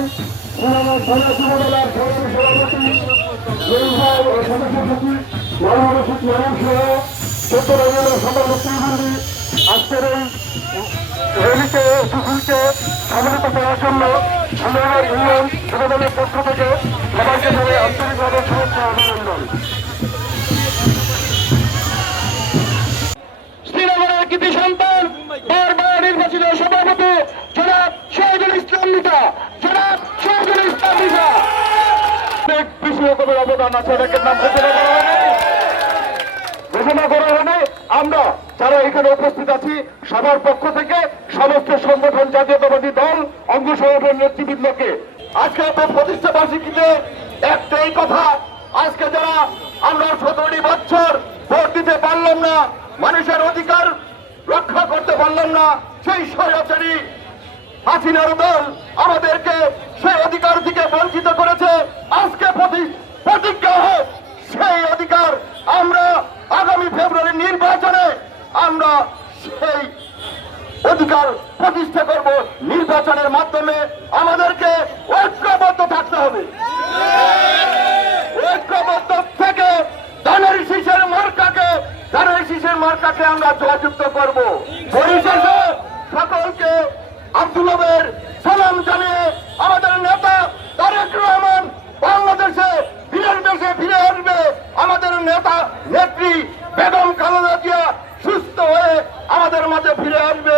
সমাজ যুবদলের সভাপতি সভাপতি আজকের এই সুফুলকে সম্মিলিত করার জন্য সুন্দরবন ইউনিয়ন ঘোষণা করা হয়নি আমরা যারা এখানে উপস্থিত আছি, সবার পক্ষ থেকে সমস্ত সংগঠন, জাতীয়তাবাদী দল, অঙ্গ সংগঠন নেতৃবৃন্দকে, আজকে প্রতিষ্ঠা বার্ষিকীতে একটাই কথা, আজকে যারা আমরা সতেরোটি বছর ভোট দিতে পারলাম না, মানুষের অধিকার রক্ষা করতে পারলাম না, সেই স্বৈরাচারী হাসিনার দল আমাদেরকে সেই অধিকার থেকে বঞ্চিত করেছে। আজকে প্রতি- প্রতিজ্ঞা হোক সেই অধিকার আমরা আগামী ফেব্রুয়ারি নির্বাচনে আমরা সেই অধিকার প্রতিষ্ঠা করব। নির্বাচনের মাধ্যমে আমাদেরকে ঐক্যবদ্ধ থাকতে হবে। ঐক্যবদ্ধ থেকে ধানের শীষের মার্কাকে, ধানের শীষের মার্কাকে আমরা জয়যুক্ত করব। পরিশেষে সকলকে আব্দুলবের ছাত্রী বেগম খালেদা সুস্থ হয়ে আমাদের মাঝে ফিরে আসবে।